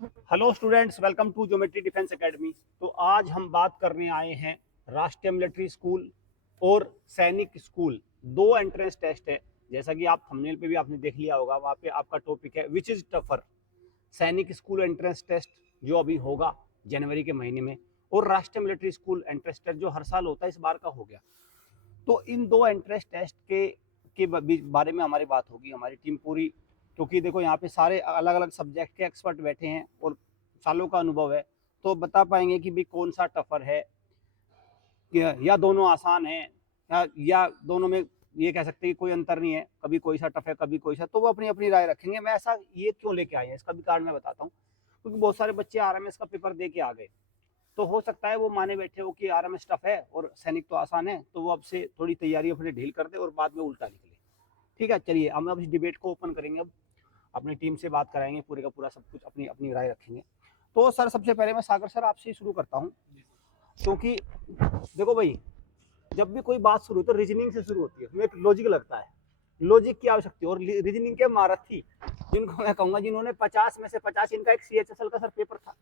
Hello students, welcome to geometry defence academy. तो आज हम बात करने आए हैं राष्ट्रीय मिलिट्री स्कूल और सैनिक स्कूल। दो एंट्रेंस टेस्ट है, जैसा कि आप थंबनेल पे भी आपने देख लिया होगा। वहाँ पे आपका टॉपिक है विच इज़ टफर, सैनिक स्कूल एंट्रेंस टेस्ट जो अभी होगा जनवरी के महीने में, और राष्ट्रीय मिलिट्री स्कूल एंट्रेंस टेस्ट जो हर साल होता है, इस बार का हो गया। तो इन दो एंट्रेंस टेस्ट के बारे में हमारी बात होगी। हमारी टीम पूरी, क्योंकि देखो यहाँ पे सारे अलग अलग सब्जेक्ट के एक्सपर्ट बैठे हैं और सालों का अनुभव है, तो बता पाएंगे कि भाई कौन सा टफर है या दोनों आसान है, या दोनों में ये कह सकते हैं कि कोई अंतर नहीं है, कभी कोई सा टफ है कभी कोई सा। तो वो अपनी अपनी राय रखेंगे। मैं ऐसा ये क्यों लेके आए हैं, इसका भी कारण मैं बताता हूँ। क्योंकि बहुत सारे बच्चे आरएमएस का पेपर दे के आ गए, तो हो सकता है वो माने बैठे हो कि आरएमएस टफ है और सैनिक तो आसान है, तो वो अब से थोड़ी तैयारी अपनी ढील कर दे और बाद में उल्टा निकले। ठीक है, चलिए हम अब इस डिबेट को ओपन करेंगे। अब अपनी टीम से बात कराएंगे, पूरे का पूरा सब कुछ अपनी अपनी राय रखेंगे। तो सर, सबसे पहले मैं सागर सर आपसे ही शुरू करता हूँ, क्योंकि देखो भाई, जब भी कोई बात शुरू तो रीजनिंग से शुरू होती है, हमें एक लॉजिक लगता है, लॉजिक की आवश्यकता है। और रीजनिंग के महारथी जिनको मैं कहूंगा, जिन्होंने 50 में से 50, इनका एक सीएचएसएल का सर पेपर था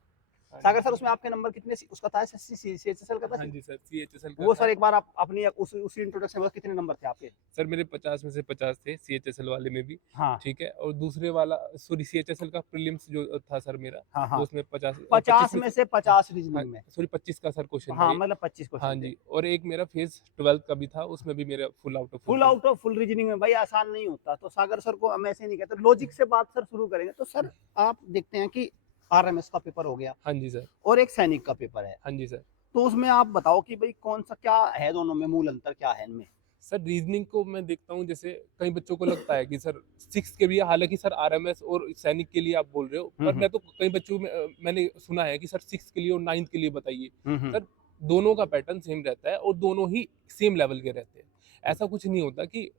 सागर सर, उसमें आपके नंबर कितने उसका था? सीएचएसएल का था। हाँ जी सर, सीएचएसएल का वो था। सर एक बार आप अपनी उसी इंट्रोडक्शन में कितने नंबर थे आपके? सर मेरे 50 में से 50 थे सीएचएसएल वाले में भी। हाँ ठीक है, और दूसरे वाला सॉरी सीएचएसएल का प्रीलिम्स जो था सर मेरा, हाँ वो हाँ, उसमें 50 50 25 में में से। से हाँ 50 हाँ, रीजनिंग में। सॉरी 25 का सर क्वेश्चन था हाँ, ये। मतलब 25 हाँ क्वेश्चन थे। जी, और एक मेरा फेज 12 का भी था, उसमें भी मेरा full out of full full था। आउट ऑफ फुल रीजनिंग में भाई आसान नहीं होता। तो सागर सर को हम ऐसे नहीं कहते, लॉजिक से बात सर शुरू करेंगे। तो सर आप देखते हैं कि आरएमएस का पेपर हो गया हाँ जी सर। और एक सैनिक का पेपर है, हाँ जी सर। तो उसमें आप बताओ कि भाई कौन सा क्या है, दोनों में मूल अंतर क्या है इनमें? सर रीजनिंग को मैं देखता हूँ, जैसे कई बच्चों को लगता है कि सर सिक्स के भी, हालांकि सर आरएमएस और सैनिक के लिए आप बोल रहे हो, पर हम्म मैं तो कई बच्चों में मैंने सुना है कि सर सिक्स के लिए और नाइन्थ के लिए बताइए। हम्म सर दोनों का पैटर्न सेम रहता है और दोनों ही सेम लेवल के रहते हैं। ऐसा कुछ नहीं होता कि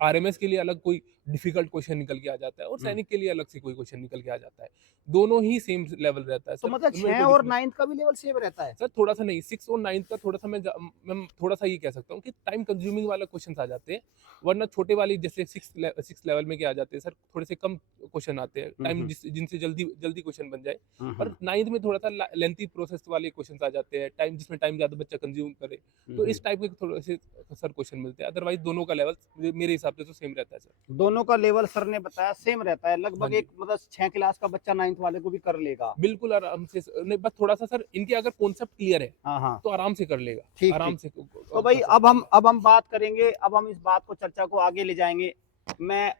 आरएमएस के लिए अलग कोई डिफिकल्ट क्वेश्चन निकल के आ जाता है और हम्म। सैनिक के लिए अलग से कोई क्वेश्चन निकल के आ जाता है। दोनों ही सेम लेवल रहता है तो सर, मतलब उनमें 6 कोई और डिफरेंस। 9 का भी लेवल सेम रहता है? सर थोड़ा सा नहीं, सिक्स और नाइन्थ का थोड़ा सा मैं थोड़ा सा ये कह सकता हूँ कि टाइम कंज्यूमिंग वाला क्वेश्चन आ जाते हैं। वरना छोटे वाली जैसे सिक्स लेवल में क्या आ जाते हैं सर, थोड़े से कम क्वेश्चन आते हैं, टाइम हम्म जिनसे जल्दी जल्दी क्वेश्चन बन जाए। पर हम्म नाइन्थ में थोड़ा सा लेंथी प्रोसेस वाले क्वेश्चन आ जाते हैं, टाइम जिसमें टाइम ज़्यादा बच्चा कंज्यूम करे। तो हम्म। इस टाइप के थोड़े से सर क्वेश्चन मिलते हैं। अदरवाइज दोनों का लेवल मेरे हिसाब से तो सेम रहता है सर। दोनों का लेवल सर ने बताया सेम रहता है हाँ लगभग। जी, एक मतलब 6 क्लास का बच्चा 9th वाले को भी कर लेगा। बिल्कुल आराम से। नहीं, बस थोड़ा सा सर इनके अगर कॉन्सेप्ट क्लियर है हाँ हाँ, तो आराम से कर लेगा। ठीक आराम ठीक। से तो भाई कर सकता अब है हम सर। अब हम बात करेंगे, अब हम इस बात को, चर्चा को आगे ले जाएंगे। मैं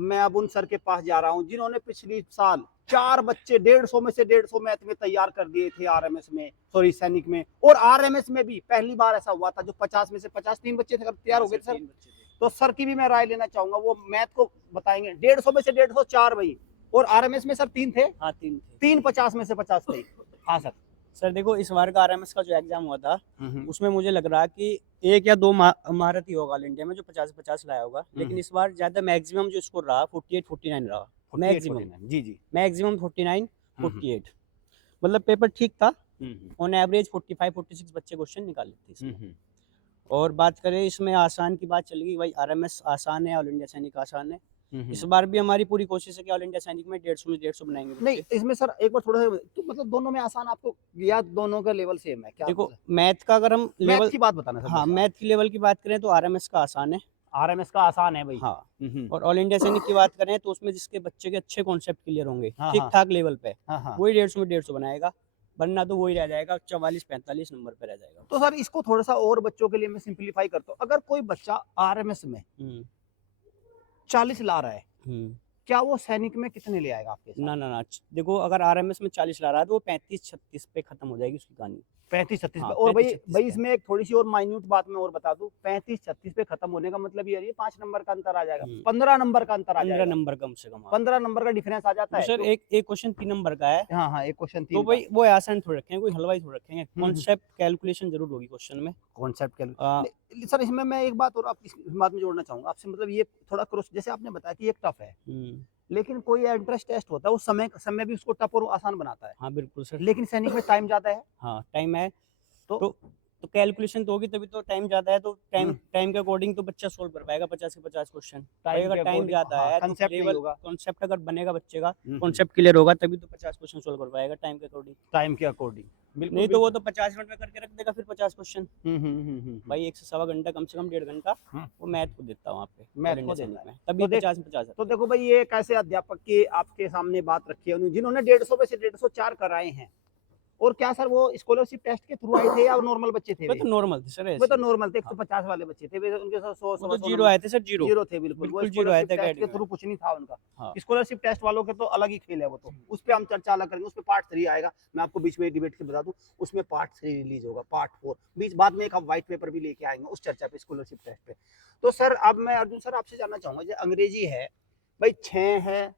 मैं अब उन सर के पास जा रहा हूं जिन्होंने पिछली साल 4 बच्चे 150 में से 150 मैथ में तैयार कर दिए थे आरएमएस में, सॉरी सैनिक में। और आरएमएस में भी पहली बार ऐसा हुआ था जो 50 में से 50, 3 बच्चे थे तैयार हो गए सर। तो सर की भी मैं राय लेना चाहूंगा, वो मैथ को बताएंगे। 150 में से 150 4 भाई, और आरएमएस में सर 3 थे। हाँ, 3 थे। 3 50 में से 50 थे। हाँ सर। सर देखो, इस बार का आरएमएस का जो एग्जाम हुआ था, हम्म उसमें मुझे लग रहा है कि 1 या 2 महारथी होगा ऑल इंडिया में जो 50-50 लाया होगा। लेकिन इस बार ज़्यादा मैक्सिमम जो स्कोर रहा 48-49 रहा। 48 मैक्सिमम 49, जी जी। मैक्सिमम 49 48। मतलब पेपर ठीक था। ऑन एवरेज 45-46 बच्चे क्वेश्चन निकाल लेते इसमें। और बात करें इसमें आसान की, बात चलेगी भाई, आरएमएस आसान है, ऑल इंडिया सैनिक आसान है। इस बार भी हमारी पूरी कोशिश है कि ऑल इंडिया सैनिक में 150 में 150 बनाएंगे नहीं, बच्चे। इसमें सर एक बार थोड़ा सा तो मतलब दोनों में आसान आपको, या दोनों का लेवल सेम है क्या? देखो, मैथ का अगर हम मैथ लेवल, की बात बताना सर, हाँ, मैथ की लेवल की बात करें तो आरएमएस का आसान है। आरएमएस का आसान है भाई। हाँ, हम्म। और ऑल इंडिया सैनिक की बात करें तो उसमें जिसके बच्चे के अच्छे कॉन्सेप्ट क्लियर होंगे, हाँ ठीक हाँ ठाक लेवल पे, हाँ हाँ। वही 150 में 150 बनाएगा। वरना तो वही रह जाएगा, 44-45 नंबर पे रह जाएगा। तो सर इसको थोड़ा सा और बच्चों के लिए मैं सिंपलीफाई करता हूँ। अगर कोई बच्चा आरएमएस में हम्म 40 ला रहा है, हम्म क्या वो सैनिक में कितने ले आएगा आपके साथ? ना ना ना, देखो, अगर आरएमएस में 40 ला रहा है तो वो 35-36 पे खत्म हो जाएगी उसकी कहानी। 35 36 हाँ, पे। और भाई 35-36 भाई पे। इसमें एक थोड़ी सी और माइन्यूट बात मैं और बता दूं, 35 36 पे खत्म होने का मतलब ये है 5 नंबर का अंतर आ जाएगा, 15 नंबर का अंतर आ 15 जाएगा। नंबर कम से कम। हाँ, 15 नंबर का डिफरेंस आ जाता क्योंकि है सर तो। एक एक क्वेश्चन 3 नंबर का है। हाँ हाँ, एक क्वेश्चन तो 3 का। भाई वो आसान थोड़ी रखेंगे, कोई हलवाई थोड़ी रखेंगे। हम्म। कॉन्सेप्ट कैलकुलेशन जरूर होगी क्वेश्चन में। कॉन्सेप्ट के आ, सर, इसमें मैं एक बात और आप इस बात में जोड़ना चाहूंगा आपसे। मतलब ये थोड़ा क्रॉस, जैसे आपने बताया कि एक टफ है, हम्म, लेकिन कोई एंट्रेंस टेस्ट होता है उस समय समय भी उसको टफ और आसान बनाता है, हाँ बिल्कुल सर। लेकिन सैनिक में टाइम ज्यादा है। हाँ, टाइम है। तो तो तो कैलकुलेशन तो होगी तभी तो टाइम ज्यादा है, तो टाइम हम्म। टाइम के अकॉर्डिंग तो बच्चा सोल्व कर पाएगा 50 के 50 क्वेश्चन। भाई टाइम अगर टाइम ज्यादा है तो कंसेप्ट नहीं लेवल होगा। कॉन्सेप्ट अगर बनेगा बच्चे का, हम्म, कॉन्सेप्ट क्लियर होगा तभी तो 50 क्वेश्चन सोल्व कर पाएगा टाइम के अकॉर्डिंग। टाइम के अकॉर्डिंग बिल्कुल नहीं तो वो तो 50 मिनट में करके रख देगा फिर 50 क्वेश्चन। हम्म। भाई 1 से सवा घंटा, कम से कम 1.5 घंटा हम्म। वो मैथ को देता है वहाँ पे, मैथ ऑल को इंडिया देता सैनिक है। में, तभी तो देख 50 में 50 तो देखो भाई, ये एक ऐसे अध्यापक की आपके सामने बात रखी है जिन्होंने 150 में से 150 कराए हैं। और क्या सर वो स्कॉलरशिप टेस्ट के थ्रू आए थे या नॉर्मल बच्चे थे? मैं तो नॉर्मल थे सर, वे ऐसे तो ही। नॉर्मल थे, हाँ। 150 वाले बच्चे थे, वे उनके साथ 100 वो सवा तो 100 जीरो आए थे सर, जीरो जीरो थे, बिल्कुल। वो बिल्कुल जीरो आए थे स्कॉलरशिप टेस्ट के academy थ्रू में। कुछ नहीं था उनका। हाँ। स्कॉलरशिप टेस्ट वालों के तो अलग ही खेल है वो, तो उस पे हम चर्चा अलग करेंगे। उस पे पार्ट 3 आएगा, मैं आपको बीच में डिबेट के बता दूं, उसमें पार्ट 3 रिलीज होगा, पार्ट 4 बीच बाद में एक हम व्हाइट पेपर भी लेके आएंगे उस चर्चा पे, स्कॉलरशिप टेस्ट पे। तो सर अब मैं अर्जुन सर आपसे जानना चाहूंगा, जो अंग्रेजी है भाई 6 है,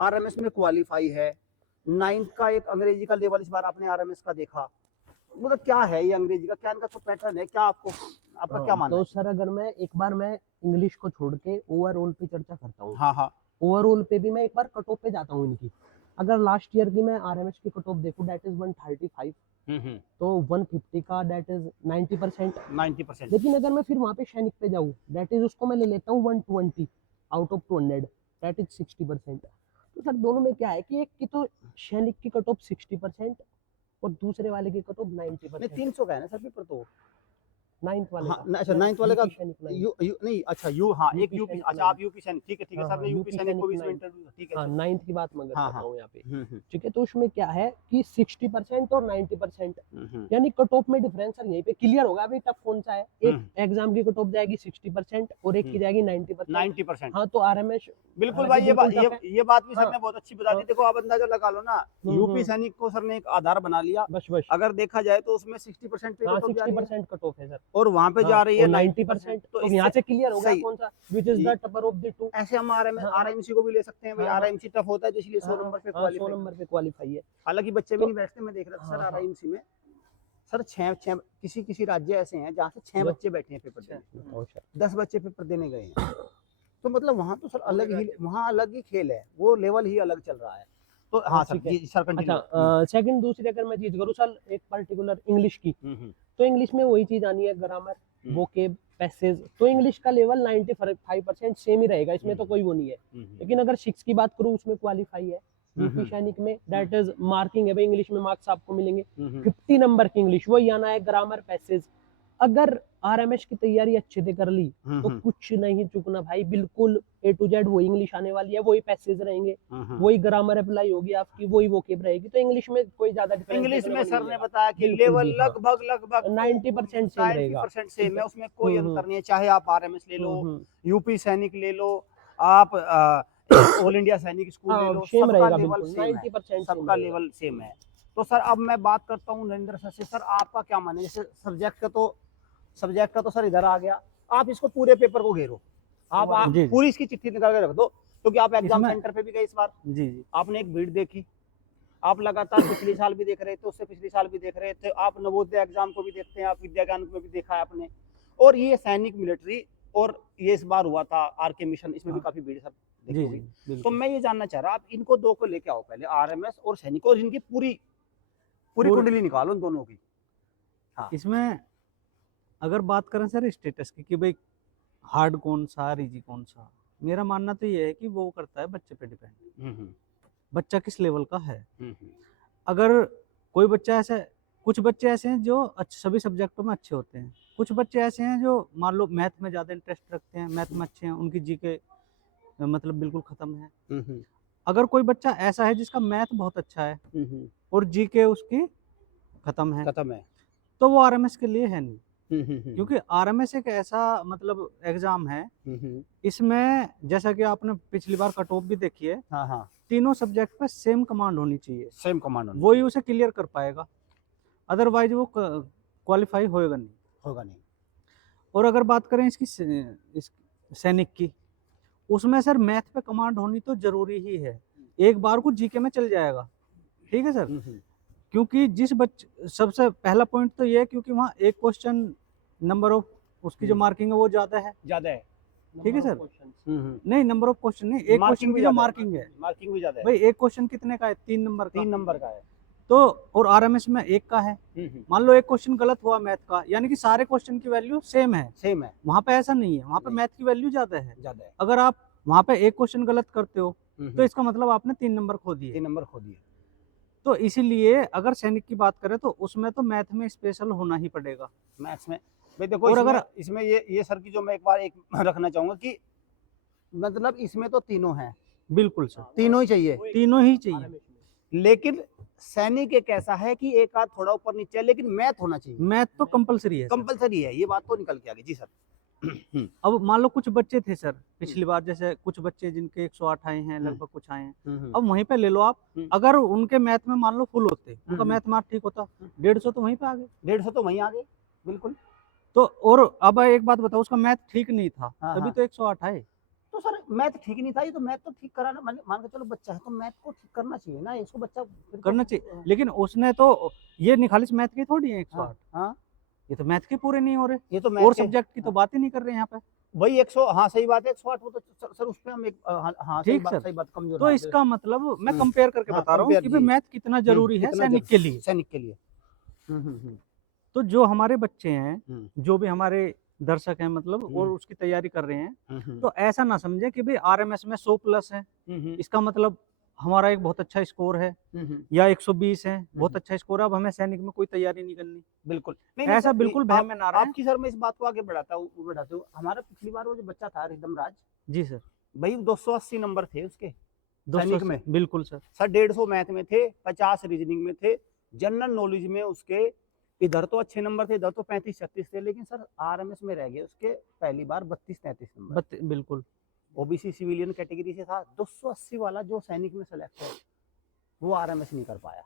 आरएमएस में क्वालिफाई है, 9th का एक अंग्रेजी का लेवल इस बार आपने आरएमएस का देखा, मतलब क्या है ये अंग्रेजी का, क्या इनका कोई पैटर्न है क्या, आपका क्या मानना तो है? सर अगर मैं एक बार मैं इंग्लिश को छोड़ के ओवरऑल पे चर्चा करता हूँ, हाँ हाँ। ओवरऑल पे भी मैं एक बार कट ऑफ पे जाता हूँ इनकी। अगर लास्ट ईयर की मैं आरएमएस की कट ऑफ देखूँ, दैट इज 135, तो 150 का दैट इज 90%। 90%। लेकिन अगर मैं फिर वहाँ पे सैनिक पे जाऊँ, दैट इज उसको मैं ले लेता हूँ 120 आउट ऑफ 200, दैट इज 60%। तो सर दोनों में क्या है कि एक की तो सैनिक की कट ऑफ 60% और दूसरे वाले की कट ऑफ नहीं 90%। 300 का है ना सर पेपर तो? 9th वाले हाँ, का। अच्छा 9th वाले का यूपी सैनिक 9th। नहीं, अच्छा यू, हाँ एक यूपी यूपी, सैनिक अच्छा 9th। आप यूपी सैनिक, ठीक है हाँ, सर ने हाँ, यूपी यूपी सैनिक को भी सैनिक इसमें 9th। इंटरव्यू, ठीक है हाँ, सर। 9th की बात मैं हाँ करता हाँ। हूँ यहाँ पे। ठीक है, तो उसमें क्या है कि 60% और 90%, हम्म। यानी कट ऑफ में डिफरेंस सर यहीं पे क्लियर होगा अभी टफ कौन सा है। एक एग्जाम की कट ऑफ जाएगी 60% और एक की जाएगी 90%। 90%। हाँ, तो आरएमएस बिल्कुल भाई, ये बात भी सर हाँ। ने बहुत अच्छी बता दी। हाँ। देखो आप अंदाजा लगा लो ना, यूपी हम्म। सैनिक को सर ने एक आधार बना लिया, बस अगर देखा जाए तो उसमें 60% पे हाँ, कट ऑफ जा रही है 60% कट ऑफ है सर। और वहां पे हाँ, जा रही है और 90%। तो यहाँ से क्लियर हो गया सही। कौन सा which is the topper of the two. ऐसे हम हाँ। आरएमसी को भी ले सकते हैं भाई, हाँ। आरएमसी टफ होता है तो इसलिए 100 नंबर पे 100 क्वालिफाई। नंबर पे क्वालिफाई है। हालांकि बच्चे भी तो- नहीं बैठते, मैं देख रहा था सर हाँ, हाँ। आरएमसी में सर 6 किसी राज्य ऐसे हैं जहाँ से 6 जो- बच्चे बैठे हैं पेपर देने, बताओ सर। 10 बच्चे पेपर देने गए हैं। तो मतलब वहाँ तो सर वहाँ अलग ही खेल है, वो लेवल ही अलग चल रहा है। तो हाँ सर ठीक है। जी सर कंटिन्यू। अच्छा, सेकंड दूसरी अगर मैं चीज करूँ सर, एक पर्टिकुलर इंग्लिश की, तो इंग्लिश में वही चीज आनी है, ग्रामर, वोकेब, पैसेज। तो इंग्लिश का लेवल 95% सेम ही रहेगा, इसमें तो कोई वो नहीं है। लेकिन अगर 6 की बात करूँ, उसमें क्वालिफाई है यूपी सैनिक में, दैट इज मार्किंग है भाई, इंग्लिश में मार्क्स आपको मिलेंगे 50 नंबर की इंग्लिश, वही आना है ग्रामर, पैसेज। अगर आरएमएस की तैयारी अच्छे से कर ली तो कुछ नहीं चुकना भाई, बिल्कुल A to Z वही इंग्लिश आने वाली है, वही पैसेज रहेंगे, वही ग्रामर अप्लाई होगी आपकी, वही वोकेब रहेगी। तो इंग्लिश में कोई ज्यादा डिफरेंस इंग्लिश में सर ने बताया कि बिल्कुल लेवल भी, हाँ। लगभग 90% सेम रहेगा। 90% सेम है, उसमें कोई हम्म, अंतर नहीं है। चाहे आप आरएमएस ले लो, हम्म। यूपी सैनिक ले लो, आप ऑल इंडिया सैनिक स्कूल ले हाँ, लो, सेम सबका रहेगा लेवल बिल्कुल, सेम है, 90% सेम सबका रहेगा। लेवल सेम है। तो सर अब मैं बात करता हूँ नरेंद्र सर से। सर आपका क्या मानना है, जैसे सब्जेक्ट का तो सर इधर आ गया, आप इसको पूरे पेपर को घेरो, आप जी, जी। पूरी इसकी चिट्ठी निकाल के रख दो, क्योंकि आप एग्जाम इसमें- सेंटर पे भी गए इस बार, जी जी आपने एक भीड़ देखी, आप लगातार पिछले साल भी देख रहे थे, उससे पिछले साल भी देख रहे थे, आप नवोदय एग्जाम को भी देखते हैं, आप विद्या ज्ञान में भी देखा है आपने, और ये सैनिक मिलिट्री, और ये इस बार हुआ था आरके मिशन, इसमें भी हाँ। काफी भीड़ सब जी देखी जी होगी। तो बिल्कुल। मैं ये जानना चाह रहा, आप इनको दो को लेके आओ पहले, आरएमएस और सैनिक, और इनकी पूरी पूरी- कुंडली निकालो इन दोनों की। हाँ। इसमें अगर बात करें सर स्टेटस की कि भाई हार्ड कौन सा, इजी कौन सा, मेरा मानना तो ये है कि वो करता है बच्चे पे डिपेंड, बच्चा किस लेवल का है। अगर कोई बच्चा ऐसा, कुछ बच्चे ऐसे हैं जो सभी सब्जेक्टों में अच्छे होते हैं, कुछ बच्चे ऐसे हैं जो मान लो मैथ में ज़्यादा इंटरेस्ट रखते हैं, मैथ में अच्छे हैं, उनकी जीके मतलब बिल्कुल ख़त्म है। अगर कोई बच्चा ऐसा है जिसका मैथ बहुत अच्छा है और जीके उसकी ख़त्म है, तो वो आरएमएस के लिए है नहीं। क्योंकि आरएमएस एक ऐसा मतलब एग्जाम है, इसमें जैसा कि आपने पिछली बार कट ऑफ भी देखी है, हाँ हाँ, तीनों सब्जेक्ट पे सेम कमांड होनी चाहिए, सेम कमांड वही उसे क्लियर कर पाएगा, अदरवाइज वो क्वालिफाई होएगा नहीं। होगा नहीं। और अगर बात करें इसकी इस सैनिक की, उसमें सर मैथ पे कमांड होनी तो जरूरी ही है, एक बार को जीके में चल जाएगा, ठीक है सर। क्योंकि जिस बच्चे, सबसे पहला पॉइंट तो ये है क्योंकि वहाँ एक क्वेश्चन नंबर ऑफ उसकी जो मार्किंग है वो ज्यादा है, ठीक है सर। नहीं, नंबर ऑफ क्वेश्चन नहीं, एक क्वेश्चन की जो मार्किंग है, मार्किंग भी ज्यादा है भाई एक क्वेश्चन कितने का है, 3 नंबर का, 3 नंबर का है। तो और आरएमएस में एक का है, मान लो एक क्वेश्चन गलत हुआ मैथ का, यानी कि सारे क्वेश्चन की वैल्यू सेम है। सेम है, वहां पे ऐसा नहीं है, वहां पे नहीं। मैथ की वैल्यू ज्यादा है। ज्यादा है। अगर आप वहां पे एक क्वेश्चन गलत करते हो तो हम्म, इसका मतलब आपने 3 नंबर खो दिए। 3 नंबर खो दिए। तो इसीलिए अगर सैनिक की बात करें तो उसमें तो मैथ में स्पेशल होना ही पड़ेगा। मैथ्स में भाई देखो, और इसमें अगर इसमें ये सर की जो मैं एक बार एक रखना चाहूंगा कि मतलब इसमें तो तीनों हैं, बिल्कुल सर, तीनों ही चाहिए, तीनों ही चाहिए। लेकिन सैनिक एक ऐसा है कि एक आध थोड़ा ऊपर नीचे है, लेकिन मैथ होना चाहिए, मैथ तो कंपलसरी है सर। कंपलसरी है, ये बात तो निकल के आ गई जी सर। अब मान लो कुछ बच्चे थे सर पिछली बार, जैसे कुछ बच्चे जिनके 108 आए हैं, लगभग कुछ आए हैं, अब वहीं पे ले लो आप, अगर उनके मैथ में मान लो फुल होते, उनका मैथ मार्क ठीक होता, 150 तो वहीं पे आ गए। 150 तो वहीं आ गए, बिल्कुल। तो और अब एक बात बताओ, उसका मैथ ठीक नहीं था, हाँ, तभी हाँ। तो 108 आए। तो सर मैथ ठीक नहीं था, ये तो मैथ तो ठीक कराना, मान के चलो बच्चा है तो मैथ को ठीक करना चाहिए ना, इसको बच्चा फिर करना चाहिए, लेकिन उसने तो ये निखालिस मैथ की थोड़ी है 108, हाँ, ये तो मैथ के पूरे नहीं हो रहे, ये तो और मैथ के सब्जेक्ट की तो बात ही नहीं कर रहे हैं यहाँ पे। वही 100, हाँ सही बात है, 108 वो तो सर उस पे हम एक हाँ सही ठीक बात, सर। सही बात, कमजोर। तो हाँ, इसका मतलब मैं हम्म, कंपेयर करके हाँ, बता रहा हूँ compare कि भाई जी। मैथ कितना जरूरी है कितना सैनिक के लिए। सैनिक के लिए। तो जो हमारे बच्चे हैं, हम्म। जो भी हमारे दर्शक हैं मतलब, और उसकी तैयारी कर रहे हैं, तो ऐसा ना समझे कि भाई आरएमएस में 100 प्लस है, इसका मतलब हमारा एक बहुत अच्छा स्कोर है, या 120 है बहुत अच्छा स्कोर है, अब हमें सैनिक में कोई तैयारी नहीं करनी। बिल्कुल ऐसा बिल्कुल भ्रम में ना रहे। आपकी सर मैं इस बात को आगे बढ़ाते हूँ, हमारा पिछली बार वो जो बच्चा था रिदम राज, जी सर, भाई 280 नंबर थे उसके 200 सैनिक में। बिल्कुल सर। सर 150 मैथ में थे, 50 रीजनिंग में थे, जनरल नॉलेज में उसके इधर तो अच्छे नंबर थे, इधर तो 35-36 थे, लेकिन सर आरएमएस में रह गए उसके पहली बार 32-33 नंबर। बिल्कुल ओबीसी सिविलियन कैटेगरी से था, 280 वाला जो सैनिक में सेलेक्ट है वो आरएमएस नहीं कर पाया।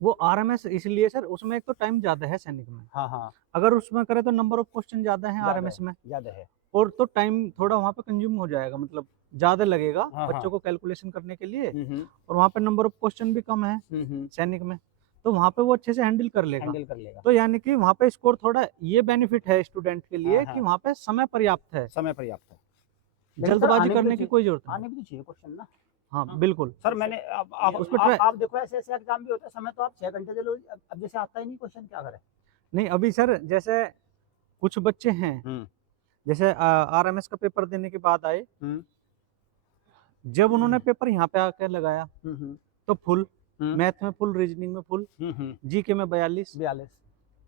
वो आरएमएस इसलिए सर, उसमें एक तो टाइम ज्यादा है सैनिक में, हाँ हाँ, अगर उसमें करे तो नंबर ऑफ क्वेश्चन ज्यादा है आरएमएस में, ज्यादा है, और तो टाइम थोड़ा वहाँ पे कंज्यूम हो जाएगा, मतलब ज्यादा लगेगा हाँ, बच्चों को कैलकुलेशन करने के लिए, हम्म, और वहाँ पे नंबर ऑफ क्वेश्चन भी कम है सैनिक में, तो वहाँ पे वो अच्छे से हैंडल कर लेगा। हैंडल कर लेगा, तो यानी कि वहाँ पे स्कोर थोड़ा ये बेनिफिट है स्टूडेंट के लिए हाँ, कि हाँ। वहाँ पे समय पर्याप्त है, समय पर्याप्त है, जल्दबाजी करने की कोई जरूरत नहीं। आने भी तो चाहिए क्वेश्चन ना। हाँ बिल्कुल सर मैंने आप उस पे try- आप देखो ऐसे ऐसे एग्जाम भी होते हैं, समय तो आप 6 घंटे दे लो, अब जैसे आता ही नहीं क्वेश्चन, क्या करें। नहीं, अभी सर जैसे कुछ बच्चे हैं, जैसे आरएमएस का पेपर देने के बाद आए, जब उन्होंने पेपर यहाँ पे आकर लगाया तो फुल मैथ में फुल, रीजनिंग में फुल, जीके में 42,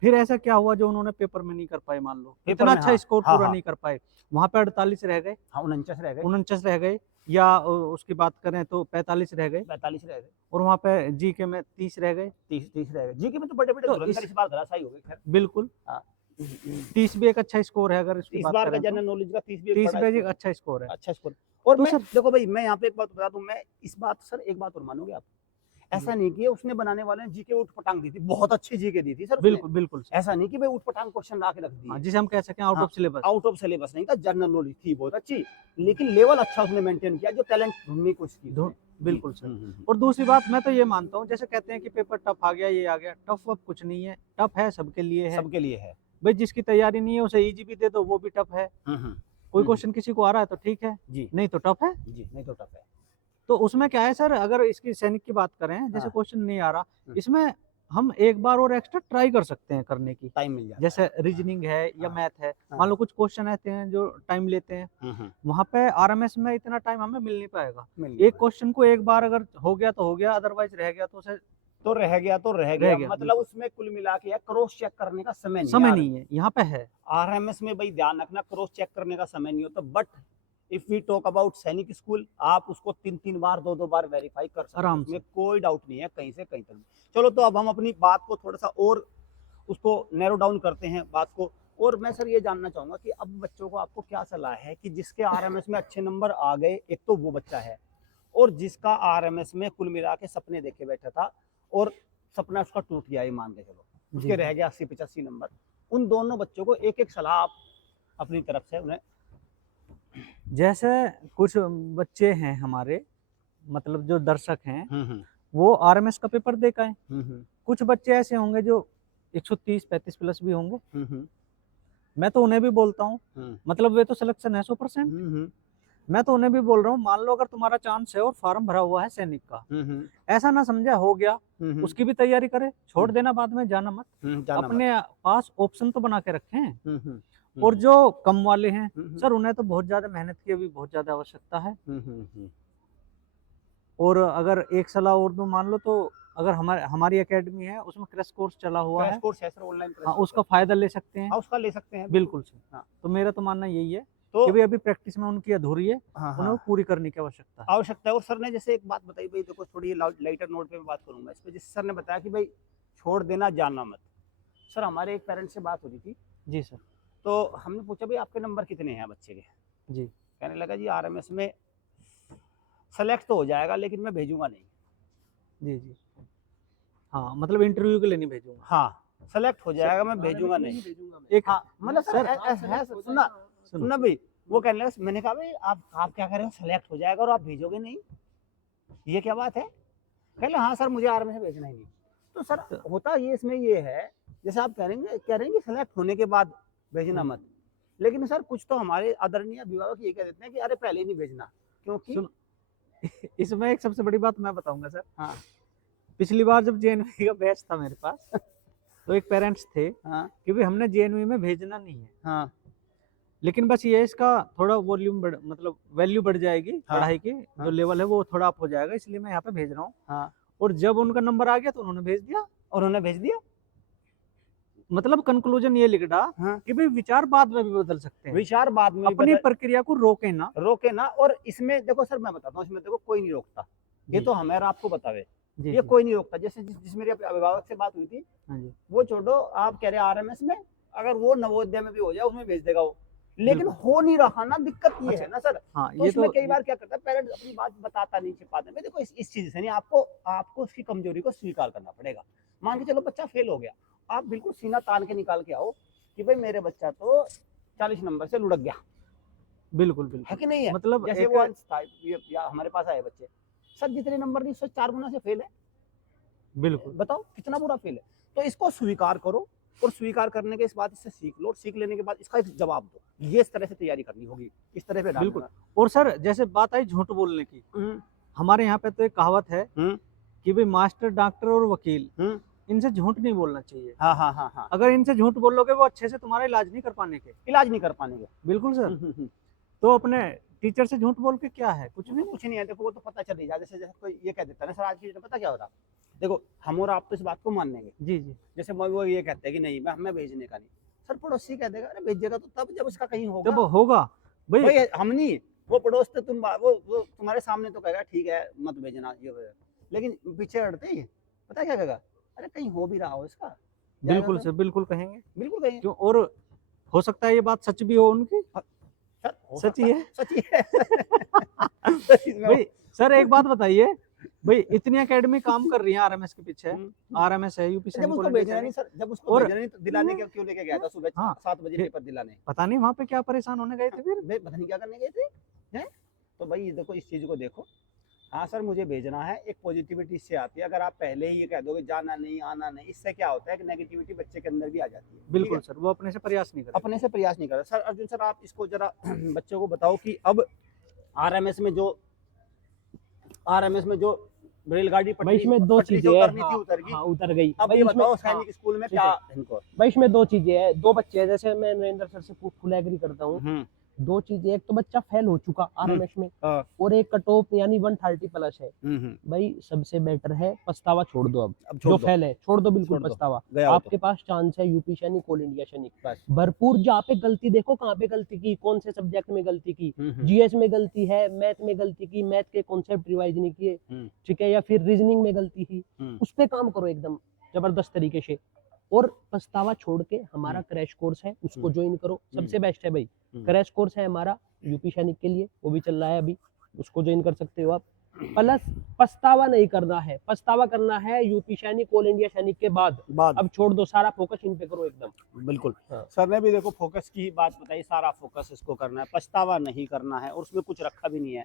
फिर ऐसा क्या हुआ जो उन्होंने पेपर में नहीं कर पाए, मान लो पेपर इतना में, अच्छा हाँ, स्कोर हाँ, पूरा हाँ। नहीं कर पाए, वहाँ पे 48 रह गए, हाँ 49 रह गए, 49 रह गए, या उसकी बात करें तो 45 रह गए, 45 रह गए, और वहाँ पे जीके में 30 रह गए, 30 रह गए, जीके में तो बड़े बड़े तो धुरंधर इस बार धराशायी हो गए। खैर बिल्कुल हाँ। 30 भी एक अच्छा स्कोर है, अगर इसकी इस बात बार का करें तो जनरल नॉलेज का 30 भी एक 30 बड़ा भी एक स्कोर है, अच्छा स्कोर है। अच्छा स्कोर। और तो मैं सर देखो भाई, मैं यहाँ पे एक बात बता दूं, मैं इस बात सर एक बात और मानोगे आप, ऐसा नहीं कि उसने बनाने वाले ने जीके उठ पटांग दी थी, बहुत अच्छी जीके दी थी सर उसने। बिल्कुल बिल्कुल सर। ऐसा नहीं कि भाई उठ पटांग क्वेश्चन ला के रख हाँ, दिए, जिसे हम कह सकें आउट हाँ, of syllabus. Out of syllabus नहीं था, जनरल नॉलेज थी बहुत अच्छी, लेकिन लेवल अच्छा उसने मेंटेन किया, जो टैलेंट ढूंढने की कोशिश की उसने। बिल्कुल जी। सर। और दूसरी बात मैं तो ये मानता हूँ, जैसे कहते हैं कि पेपर टफ आ गया, ये आ गया, टफ अब कुछ नहीं है, टफ है सबके लिए है, सबके लिए है। भाई जिसकी तैयारी नहीं है उसे इजी भी दे दो वो भी टफ है, कोई क्वेश्चन किसी को आ रहा है तो ठीक है, जी नहीं तो टफ है। जी, नहीं तो टफ है। तो उसमें क्या है सर, अगर इसकी सैनिक की बात करें, जैसे हाँ। क्वेश्चन नहीं आ रहा, हम्म। इसमें हम एक बार और एक्स्ट्रा ट्राई कर सकते हैं करने की, टाइम मिल जाता जैसे रीजनिंग है या हाँ। मैथ है, हाँ। मान लो कुछ क्वेश्चन ऐसे हैं जो टाइम लेते हैं, है। वहाँ पे आरएमएस में इतना टाइम हमें मिल नहीं पाएगा, मिल एक जाता। क्वेश्चन को एक बार अगर हो गया तो हो गया, अदरवाइज रह गया तो उसे तो रह गया गया, मतलब बिल्कुल। उसमें कुल मिला के क्रॉस चेक करने का समय समय नहीं है, यहाँ पे है। आरएमएस में भाई ध्यान रखना, क्रॉस चेक करने का समय नहीं होता, but if we talk about Sainik school, आप उसको 3-3 बार 2-2 बार वेरीफाई कर सकते हैं, आराम उसमें से। कोई डाउट नहीं है कहीं से कहीं तक। चलो तो अब हम अपनी बात को थोड़ा सा और उसको नैरो डाउन करते हैं बात को, और मैं सर ये जानना चाहूंगा कि अब बच्चों को आपको क्या सलाह है कि जिसके आरएमएस में अच्छे नंबर आ गए, एक तो वो बच्चा है, और जिसका आरएमएस में कुल मिला के सपने देखे बैठा था और सपना उसका टूट गया, ये मान के चलो उसके रह गया 80-85 नंबर, उन दोनों बच्चों को एक एक सलाह आप अपनी तरफ से उन्हें। जैसे कुछ बच्चे हैं हमारे, मतलब जो दर्शक हैं, वो आरएमएस का पेपर दे के आए, कुछ बच्चे ऐसे होंगे जो 130-35 प्लस भी होंगे, मैं तो उन्हें भी बोलता हूँ, मतलब वे तो सिलेक्शन है 100%, मैं तो उन्हें भी बोल रहा हूँ, मान लो अगर तुम्हारा चांस है और फॉर्म भरा हुआ है सैनिक का, ऐसा ना समझा हो गया, उसकी भी तैयारी करे, छोड़ देना बाद में, जाना मत। अपने पास ऑप्शन तो बना के रखे हैं। और जो कम वाले हैं सर, उन्हें तो बहुत ज्यादा मेहनत की अभी बहुत ज्यादा आवश्यकता है। और अगर एक सलाह और दूं, मान लो तो अगर हमारी एकेडमी है, उसमें क्रैश कोर्स चला हुआ है, कोर्स है सर, ऑनलाइन हाँ, उसका फायदा ले सकते हैं। उसका ले सकते हैं, बिल्कुल सर। हाँ। तो मेरा तो मानना यही है तो कि भाई अभी प्रैक्टिस में उनकी अधूरी है, हाँ, उन्हें हाँ, पूरी करने की आवश्यकता है। आवश्यकता है। और सर ने जैसे एक बात बताई भाई, देखो थोड़ी लाइटर नोट पे मैं बात करूंगा इस पे। जैसे सर ने बताया कि भाई छोड़ देना, जानना मत। सर हमारे एक पेरेंट्स से बात हो रही थी, जी सर। तो हमने पूछा भाई आपके नंबर कितने हैं बच्चे के? जी। कहने लगा जी आरएमएस में सेलेक्ट तो हो जाएगा लेकिन मैं भेजूंगा नहीं। जी जी। हाँ, मतलब इंटरव्यू के लिए नहीं भेजूंगा। हाँ, सेलेक्ट हो जाएगा, मैं भेजूंगा नहीं। एक हाँ, मतलब सर है, सुनना सुनो, भाई, वो कहने लगा, मैंने कहा भाई आप क्या कह रहे हो, सेलेक्ट हो जाएगा और आप भेजोगे नहीं, ये क्या बात है? कह रहे हाँ सर मुझे आर्मी से भेजना ही नहीं। तो सर होता ये इसमें ये है, जैसे आप कह रहे हैं कि सेलेक्ट होने के बाद भेजना मत, लेकिन सर कुछ तो हमारे आदरणीय अभिभावक ये कह देते हैं कि अरे पहले ही नहीं भेजना, क्योंकि इसमें एक सबसे बड़ी बात मैं बताऊंगा सर। हाँ, पिछली बार जब जेएनवी का बैच था मेरे पास, तो एक पेरेंट्स थे हाँ, कि भाई हमने जेएनवी में भेजना नहीं है, हाँ, लेकिन बस ये इसका थोड़ा वॉल्यूम मतलब वैल्यू बढ़ जाएगी, हाँ, पढ़ाई की हाँ, जो लेवल है वो थोड़ा अप हो जाएगा, इसलिए मैं यहाँ पे भेज रहा हूँ। हाँ, और जब उनका नंबर आ गया तो उन्होंने भेज दिया। और उन्होंने भेज दिया। मतलब कंक्लूजन ये लिख डाला हाँ, कि भाई विचार बाद में भी बदल सकते हैं, विचार बाद में भी अपनी बदल- प्रक्रिया को रोके ना। रोके ना। और इसमें देखो सर मैं बताता हूँ, इसमें देखो कोई नहीं रोकता, ये जी। तो हमें आपको बतावे, जी ये जी। कोई नहीं रोकता। जैसे जिस मेरे अभिभावक से बात हुई थी, हाँ जी। वो छोड़ो, आप कह रहे हैं आरएमएस में, अगर वो नवोदय में भी हो जाए उसमें भेज देगा वो, लेकिन बिल्कुल। हो नहीं रहा ना, दिक्कत ये अच्छा, है ना सर। हाँ तो ये इसमें तो कई बार क्या करता है पेरेंट्स, अपनी बात बताता नहीं, छिपाते नहीं। देखो इस चीज से नहीं, आपको उसकी कमजोरी को स्वीकार करना पड़ेगा। मान के चलो बच्चा फेल हो गया, आप बिल्कुल सीना तान के निकाल के आओ कि भाई मेरे बच्चा तो 40 नंबर से लुढ़क गया, बिल्कुल है बिल्कुल। कि नहीं है? मतलब जैसे एक वो अंश था, या हमारे पास आए बच्चे, सर जितने नंबर नहीं, उससे 4 गुना से फेल है। बिल्कुल बताओ कितना बुरा फेल है। तो इसको स्वीकार करो, और स्वीकार करने के बाद इससे सीख लो, और सीख लेने के बाद इसका एक जवाब दो। ये इस तरह से तैयारी करनी होगी, इस तरह से बिल्कुल। और सर जैसे बात आई झूठ बोलने की, हमारे यहाँ पे तो एक कहावत है कि भाई मास्टर, डॉक्टर और वकील, इनसे झूठ नहीं बोलना चाहिए। हाँ, हाँ, हाँ, हाँ, अगर इनसे झूठ बोलोगे वो अच्छे से तुम्हारा इलाज नहीं कर पाने के। इलाज नहीं कर पाएंगे। बिल्कुल सर। तो अपने टीचर से झूठ बोल के क्या है, कुछ नहीं। कुछ नहीं है। देखो वो तो पता चल ही जाए, जैसे जैसे कोई ये कह देता है ना सर, आज की डेट में पता क्या हो रहा, देखो हम और आप तो इस बात को मान लेंगे। जी जी। जैसे वो ये कहते हैं कि नहीं, मैं हमें भेजने का नहीं, सर पड़ोसी कह देगा अरे भेजेगा तो तब जब उसका कहीं होगा। जब होगा भाई, भाई हम नहीं, वो पड़ोस तो वो तुम्हारे सामने तो कहेगा ठीक है मत भेजना ये, लेकिन पीछे हटते ही पता क्या कहेगा, अरे कहीं हो भी रहा हो इसका। बिल्कुल सर, बिल्कुल कहेंगे, बिल्कुल कहेंगे। क्यों। और हो सकता है ये बात सच भी हो उनकी, सर हो सच ही सकता- है। सच ही है। भाई सर एक बात बताइए, भाई इतनी एकेडमी काम कर रही है आरएमएस के पीछे, आरएमएस है, यूपी जब सैनिक उसको कॉलेज भेजना है। नहीं सर, जब उसको और- भेजना नहीं तो दिलाने क्यों लेके गया था सुबह हाँ, 7 बजे फिर- पेपर दिलाने? पता नहीं वहाँ पे क्या परेशान होने गए थे फिर। पता नहीं क्या करने गए थे, हैं? तो भाई देखो इस चीज को देखो, हाँ सर मुझे भेजना है, एक पॉजिटिविटी से आती है। अगर आप पहले ही ये कह दोगे जाना नहीं, आना नहीं, इससे क्या होता है कि नेगेटिविटी बच्चे के अंदर भी आ जाती है। बिल्कुल सर, वो अपने से प्रयास नहीं करते। अपने से प्रयास नहीं कर रहा। सर अर्जुन सर आप इसको जरा बच्चों को बताओ कि अब आरएमएस में जो रेलगाड़ी भाई इसमें दो पटरी चीजें जो हैं। उतरनी थी उतर गई। हाँ उतर गई। अब भाई ये इसमें बताओ हाँ, सैनिक स्कूल में ठीक क्या है। इनको? भाई इसमें दो चीजें हैं, दो बच्चे हैं, जैसे मैं नरेंद्र सर से फुल एग्री करता हूँ। दो चीजें, एक तो बच्चा फेल हो चुका आरएमएस में, हाँ। और एक कट ऑफ यानी 130 प्लस है। भाई सबसे बेटर है पछतावा छोड़ दो। अब अब जो छोड़ दो, फेल है छोड़ दो, बिल्कुल छोड़ दो। पछतावा। गया हो आपके पास चांस है यूपी सैनिक, ऑल इंडिया सैनिक, बस। भरपूर। जहाँ पे गलती देखो, कहाँ पे गलती की, कौन से सब्जेक्ट में गलती की, तो। जीएस में गलती है, मैथ में गलती की, मैथ के कॉन्सेप्ट रिवाइज नहीं किए, ठीक है, या फिर रीजनिंग में गलती की, उस पे काम करो एकदम जबरदस्त तरीके से। और पछतावा छोड़ के हमारा क्रैश कोर्स है, उसको ज्वाइन करो, सबसे बेस्ट है भाई। क्रैश कोर्स है हमारा यूपी सैनिक के लिए, वो भी चल रहा है अभी, उसको ज्वाइन कर सकते हो आप। प्लस पछतावा नहीं करना है, पछतावा करना है यूपी सैनिक, ऑल इंडिया सैनिक के बाद। अब छोड़ दो, सारा फोकस इन पे करो एकदम। बिल्कुल। हाँ। सर ने भी देखो फोकस की बात बताई, सारा फोकस इसको करना है, पछतावा नहीं करना है, और उसमें कुछ रखा भी नहीं है।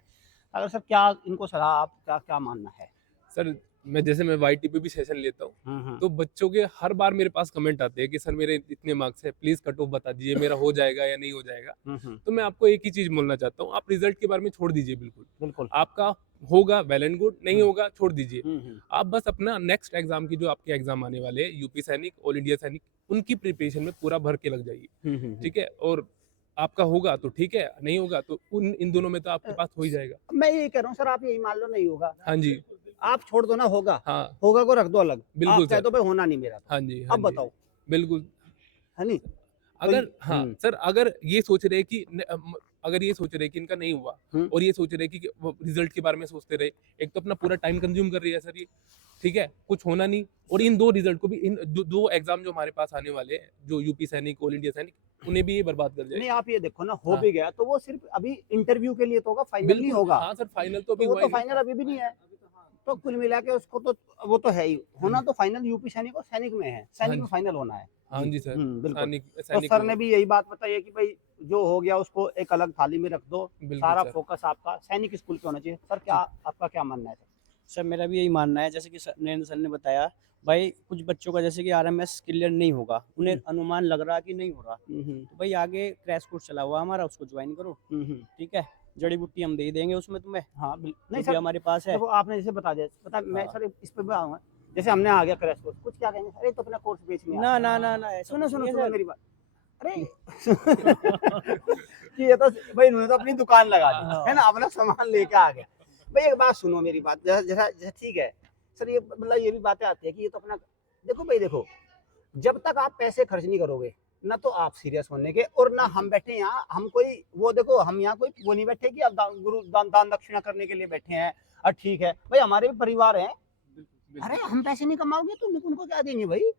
अगर सर क्या इनको सलाह, आप क्या क्या मानना है? सर मैं जैसे मैं YT पे भी सेशन लेता हूँ, तो बच्चों के हर बार मेरे पास कमेंट आते हैं कि सर मेरे इतने मार्क्स है, प्लीज कट ऑफ बता दीजिए, मेरा हो जाएगा या नहीं हो जाएगा। तो मैं आपको एक ही चीज बोलना चाहता हूँ, आप रिजल्ट के बारे में छोड़ दीजिए बिल्कुल। बिल्कुल। आपका होगा वेल एंड गुड, नहीं हम्म। होगा छोड़ दीजिए। आप बस अपना नेक्स्ट एग्जाम की जो आपके एग्जाम आने वाले हैं, यूपी सैनिक, ऑल इंडिया सैनिक, उनकी प्रिपरेशन में पूरा भर के लग जाइए, ठीक है। और आपका होगा तो ठीक है, नहीं होगा तो इन दोनों में तो आपके पास हो ही जाएगा। मैं यही कह रहा हूँ सर, आप यही मान लो नहीं होगा, हाँ जी, आप छोड़ दो ना, होगा हाँ होगा को रख दो अलग, बिल्कुल आप कह सर। दो भाई होना नहीं मेरा। हाँ जी, हाँ अब जी, बताओ, बिल्कुल। है नहीं? अगर हाँ हम्म। सर, अगर ये सोच रहे कि अगर ये सोच रहे कि इनका नहीं हुआ, और ये सोच रहे कि रिजल्ट के बारे में सोचते रहे, एक तो अपना पूरा टाइम कंज्यूम कर रही है सर ये, ठीक है, कुछ होना नहीं। और इन दो रिजल्ट को भी, इन दो एग्जाम जो हमारे पास आने वाले हैं, जो यूपी सैनिक, ऑल इंडिया सैनिक, उन्हें भी ये बर्बाद कर नहीं जाए। आप ये देखो ना, हो हाँ। भी गया तो वो सिर्फ अभी इंटरव्यू के लिए तो होगा, फाइनल नहीं बिल्कुल होगा। हाँ सर, फाइनल तो अभी तो वो हुआ तो ही नहीं। फाइनल अभी भी नहीं है, तो कुल मिला के उसको तो वो तो है ही होना, तो फाइनल यूपी सैनिक और सैनिक में है, सैनिक में जी। फाइनल होना है। हाँ जी सर, बिल्कुल। सैनिक तो सैनिक सर में ने भी यही बात बताई है कि भाई जो हो गया उसको एक अलग थाली में रख दो, बिल्कुल सारा सर। फोकस आपका सैनिक स्कूल पे होना चाहिए। सर क्या आपका क्या मानना है? सर मेरा भी यही मानना है, जैसे कि नरेंद्र सर ने बताया, भाई कुछ बच्चों का जैसे कि आरएमएस क्लियर नहीं होगा, उन्हें अनुमान लग रहा कि नहीं हो रहा, तो भाई आगे क्रैश कोर्स चला हुआ हमारा, उसको ज्वाइन करो, ठीक है, जड़ी बूटी हम दे देंगे उसमें तुम्हें, हाँ बिल्कुल। नहीं नहीं सर सर, हमारे पास है। देखो आपने जैसे बता दिया, मैं हाँ। सर इस पे भी आऊंगा, जैसे हमने आ गया क्रैश कोर्स, कुछ क्या कहेंगे, अरे तो अपना कोर्स बेचने ना ना ना ना, ऐसा सुनो कुछ सुनो नहीं है सुनो सर। मेरी बात, अरे कि ये तो भाई उन्होंने तो अपनी दुकान लगा दी है ना, अपना सामान लेके आ गया। भाई एक बात सुनो मेरी बात, जैसा जैसा ठीक है सर, ये मतलब ये भी बातें आती है कि ये तो अपना, देखो भाई देखो, जब तक आप पैसे खर्च नहीं करोगे ना तो आप सीरियस होने के, और ना हम बैठे यहाँ, हम कोई वो देखो, हम यहाँ कोई वो नहीं बैठे कि अब गुरु दान दक्षिणा करने के लिए बैठे हैं। और ठीक है भाई, हमारे भी परिवार है, अरे हम पैसे नहीं कमाओगे तो उनको क्या देंगे भाई?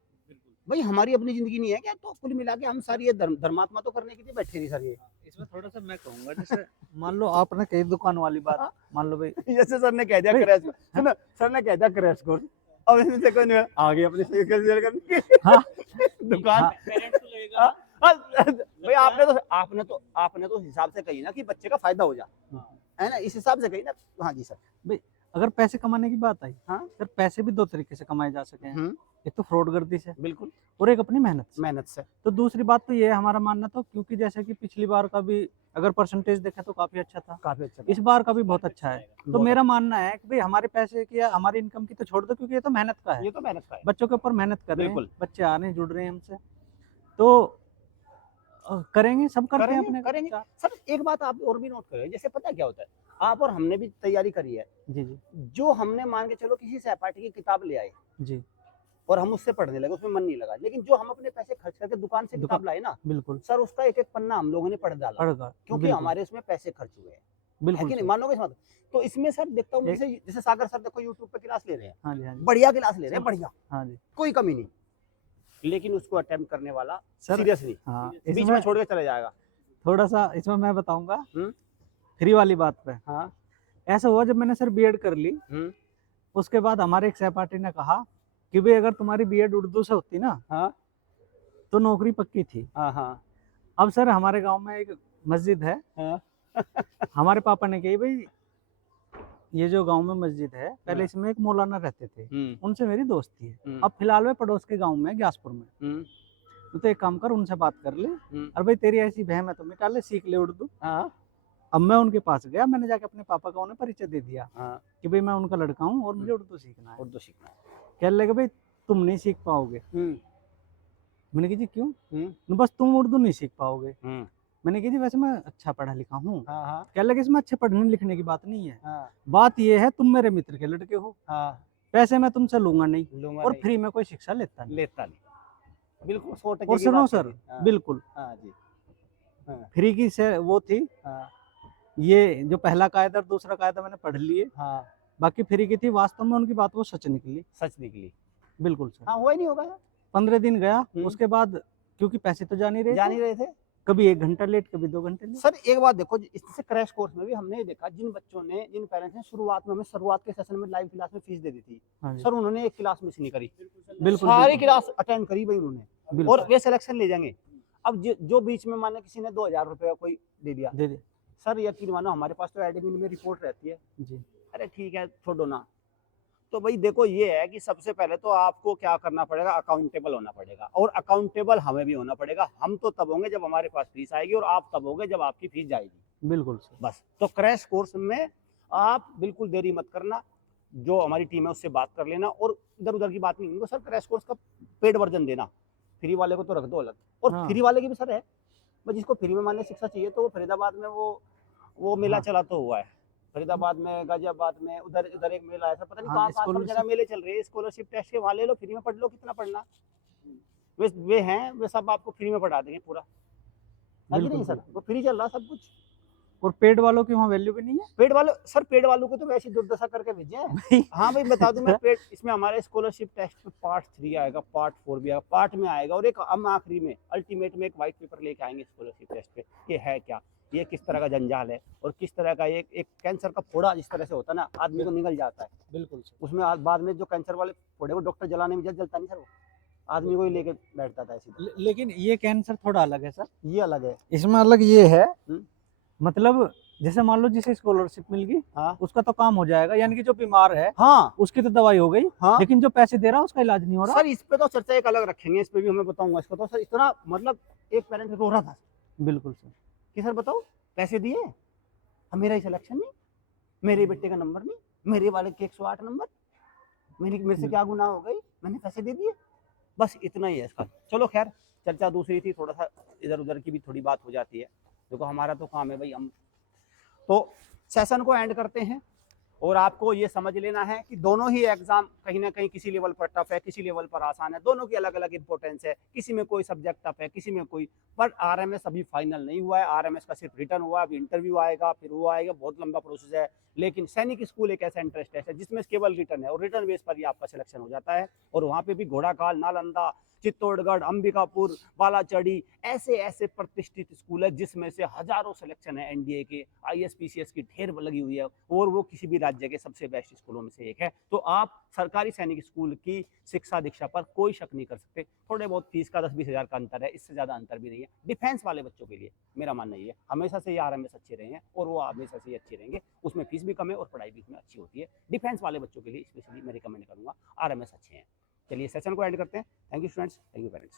भाई हमारी अपनी जिंदगी नहीं है क्या? तो कुल मिला के हम सारी ये धर्मात्मा तो करने के लिए बैठे नहीं सर। ये इसमें थोड़ा सा मैं कहूंगा, जैसे मान लो आपने कही दुकान वाली बात, मान लो भाई जैसे सर ने कह दिया क्रैश, सुनो सर ने कह दिया क्रैश कोर्स, अब इसमें से कोई नहीं आ गया अपनी करने हाँ। दुकान। हाँ। भाई आपने तो हिसाब से कही ना कि बच्चे का फायदा हो जा, है ना, इस हिसाब से कही ना। हाँ जी सर। भाई अगर पैसे कमाने की बात आई, हाँ। सर पैसे भी दो तरीके से कमाए जा सके हैं, एक तो फ्रॉड गर्दी से, बिल्कुल, और एक अपनी मेहनत से। से तो दूसरी बात तो ये है हमारा मानना, तो क्योंकि जैसे कि पिछली बार का भी अगर परसेंटेज देखें तो काफी अच्छा था, काफी अच्छा इस बार का भी बहुत अच्छा है। तो बहुत मेरा मानना है कि भाई हमारे पैसे की या हमारी इनकम की तो छोड़ दो, क्योंकि ये तो मेहनत का है, ये तो मेहनत का है। बच्चों के ऊपर मेहनत कर रहे हैं, बिल्कुल। बच्चे आ रहे हैं, जुड़ रहे हैं हमसे, तो करेंगे, सब करते हैं अपने करेंगे। सर एक बात आप और भी नोट करें, जैसे पता क्या होता है, आप और हमने भी तैयारी करी है, जी जी जो हमने मान के चलो किसी सहपाठी की किताब ले आए जी, और हम उससे पढ़ने लगे, उसमें मन नहीं लगा, लेकिन जो हम अपने पैसे खर्च करके दुकान से किताब लाए ना बिल्कुल सर, उसका एक एक पन्ना हम लोगों ने पढ़ डाला, पड़ेगा, क्योंकि बिल्कुल, हमारे उसमें पैसे खर्च हुए हैं, है बिल्कुल कि नहीं? सर। मानोगे इस बात? तो इसमें सर देखता हूँ, जैसे जैसे सागर सर देखो यूट्यूब पे क्लास ले रहे हैं, हाँ जी हाँ जी बढ़िया क्लास ले रहे हैं, बढ़िया, हाँ जी कोई कमी नहीं, लेकिन उसको अटेम्प्ट करने वाला सर, सीरियस नहीं, हाँ बीच इसमें में छोड़ के चले जाएगा। थोड़ा सा इसमें मैं बताऊंगा हम्म। फ्री वाली बात पे। हाँ। ऐसा हुआ जब मैंने सर बीएड कर ली, उसके बाद हमारे एक सहपाठी ने कहा कि भाई अगर तुम्हारी बीएड उर्दू से होती ना, हाँ। तो नौकरी पक्की थी। हाँ हाँ अब सर हमारे गांव में एक मस्जिद है, हाँ। हमारे पापा ने कही भाई ये जो गांव में मस्जिद है, पहले हाँ। इसमें एक मौलाना रहते थे, उनसे मेरी दोस्ती है, अब फिलहाल वे पड़ोस के गांव में ग्यासपुर में, तो एक काम कर उनसे बात कर ले, और भाई तेरी ऐसी बहन है तो मिटा ले, सीख ले उर्दू। हाँ। अब मैं उनके पास गया, मैंने जाके अपने पापा का उन्हें परिचय दे दिया हाँ। कि भाई मैं उनका लड़का हूँ और मुझे उर्दू सीखना है। उर्दू सीखना है। कहने लगे भाई तुम नहीं सीख पाओगे। मैंने कहा जी क्यों? बस तुम उर्दू नहीं सीख पाओगे। मैंने कहा जी वैसे मैं अच्छा पढ़ा लिखा हूँ। कहने लगे इसमें अच्छे पढ़ने लिखने की बात नहीं है, बात ये है तुम मेरे मित्र के लड़के हो, पैसे मैं तुमसे लूंगा नहीं, और फ्री में कोई शिक्षा लेता नहीं। बिल्कुल 100% और की सुनो बात सर, कही। हाँ। बिल्कुल हाँ जी। हाँ। फ्री की से वो थी, हाँ। ये जो पहला कायदा और दूसरा कायदा मैंने पढ़ लिए, हाँ। बाकी फ्री की थी। वास्तव में उनकी बात वो सच निकली, सच निकली। बिल्कुल सर। हाँ, हुआ ही नहीं होगा। 15 दिन गया, उसके बाद क्योंकि पैसे तो जा नहीं रहे थे, कभी 1 घंटा लेट, कभी 2 घंटे लेट। सर एक बात देखो, इससे क्रैश कोर्स में भी हमने ये देखा, जिन बच्चों ने, जिन पेरेंट्स ने शुरुआत में, हमें शुरुआत के सेशन में लाइव क्लास में फीस दे दी थी, हाँ जी। सर उन्होंने एक क्लास मिस नहीं करी, बिल्कुल सारी क्लास अटेंड करी भाई उन्होंने, बिल्कुल। और वे सिलेक्शन ले जाएंगे। अब जो बीच में माने किसी ने 2000 रुपए कोई दे दिया, दे दे सर यकीन मानो हमारे पास तो एडमिन में रिपोर्ट रहती है जी, अरे ठीक है छोड़ो ना, तो भाई देखो ये है कि सबसे पहले तो आपको क्या करना पड़ेगा, अकाउंटेबल होना पड़ेगा, और अकाउंटेबल हमें भी होना पड़ेगा। हम तो तब होंगे जब हमारे पास फीस आएगी, और आप तब होंगे जब आपकी फीस जाएगी। बिल्कुल सर। बस तो क्रैश कोर्स में आप बिल्कुल देरी मत करना, जो हमारी टीम है उससे बात कर लेना, और इधर उधर की बात नहीं। उनको सर क्रैश कोर्स का पेड वर्जन देना, फ्री वाले को तो रख दो अलग। और हाँ। फ्री वाले की भी सर है, बस जिसको फ्री में मान्य शिक्षा चाहिए तो वो फरीदाबाद में वो मेला हाँ। चला तो हुआ है, फरीदाबाद में, गाजियाबाद में, उधर उधर एक मेला है सर, पता नहीं हाँ, कहाँ कहाँ सब scholarship- जगह मेले चल रहे हैं। स्कॉलरशिप टेस्ट के वहाँ ले लो, फ्री में पढ़ लो, कितना पढ़ना। वे हैं, वे सब आपको फ्री में पढ़ा देंगे पूरा, है कि नहीं बिल्कुल सर? वो फ्री चल रहा सब कुछ। और पेड वालों की वहाँ वैल्यू भी नहीं है। पेड वालों, सर पेड वालों को तो वैसे ही दुर्दशा करके भेजे हैं। हाँ भाई बता दूं मैं, पेड इसमें हमारे स्कॉलरशिप टेस्ट पे पार्ट 3 आएगा, पार्ट 4 भी आएगा, पार्ट में आएगा, और एक हम आखिरी में अल्टीमेट में एक व्हाइट पेपर लेके आएंगे स्कॉलरशिप टेस्ट पे, ये है क्या, ये किस तरह का जंजाल है, और किस तरह का एक कैंसर का फोड़ा जिस तरह से होता है ना, आदमी को निकल जाता है बिल्कुल सर। उसमें, बाद में जो कैंसर वाले फोड़े को डॉक्टर जलाने में जलता नहीं सर, वो आदमी को ही लेके बैठता था ऐसी। लेकिन ये कैंसर थोड़ा अलग है सर। ये अलग है। इसमें अलग ये है, हम्म। मतलब जैसे मान लो जिसे स्कॉलरशिप मिल गई, हाँ उसका तो काम हो जाएगा, यानी कि जो बीमार है हाँ उसकी तो दवाई हो गई, हाँ लेकिन जो पैसे दे रहा है उसका इलाज नहीं हो रहा। सर, इस पे तो चर्चा एक अलग रखेंगे, इस पे भी हमें बताऊंगा इसको तो सर। इस तरह मतलब एक पेरेंट रो रहा था बिल्कुल सर। कि सर बताओ पैसे दिए, अब मेरा ही सिलेक्शन नहीं, मेरे बेटे का नंबर नहीं, मेरे वाले के 108 नंबर, मेरे से क्या गुनाह हो गई, मैंने पैसे दे दिए। बस इतना ही है इसका। चलो खैर, चर्चा दूसरी थी, थोड़ा सा इधर उधर की भी थोड़ी बात हो जाती है। देखो हमारा तो काम है भाई, हम तो सेशन को एंड करते हैं, और आपको ये समझ लेना है कि दोनों ही एग्जाम कहीं ना कहीं किसी लेवल पर टफ है, किसी लेवल पर आसान है, दोनों की अलग अलग इंपॉर्टेंस है, किसी में कोई सब्जेक्ट टफ है, किसी में कोई। पर आरएमएस अभी फाइनल नहीं हुआ है, आरएमएस का सिर्फ रिटर्न हुआ है, अभी इंटरव्यू आएगा, फिर वो आएगा, बहुत लंबा प्रोसेस है। लेकिन सैनिक स्कूल एक ऐसा इंटरेस्ट टेस्ट है जिसमें केवल रिटर्न है, और रिटर्न बेस पर ही आपका सिलेक्शन हो जाता है। और वहाँ पे भी घोड़ाकाल, नालंदा, चित्तौड़गढ़, अंबिकापुर, बालाचड़ी, ऐसे ऐसे प्रतिष्ठित स्कूल है जिसमें से हजारों सिलेक्शन है। एनडीए के, आईएसपीसीएस की ढेर लगी हुई है, और वो किसी भी राज्य के सबसे बेस्ट स्कूलों में से एक है। तो आप सरकारी सैनिक स्कूल की शिक्षा दीक्षा पर कोई शक नहीं कर सकते। थोड़े बहुत फीस का 10-20 हज़ार का अंतर है, इससे ज़्यादा अंतर भी नहीं है। डिफेंस वाले बच्चों के लिए मेरा मानना ये है, हमेशा से ये आरएमएस अच्छे रहे हैं, और वो हमेशा से ये अच्छे रहेंगे। उसमें फीस भी कम है और पढ़ाई भी उसमें अच्छी होती है। डिफेंस वाले बच्चों के लिए स्पेशली मैं रिकमेंड करूँगा, आरएमएस अच्छे हैं। चलिए सेशन को एंड करते हैं। Thank you students, thank you parents.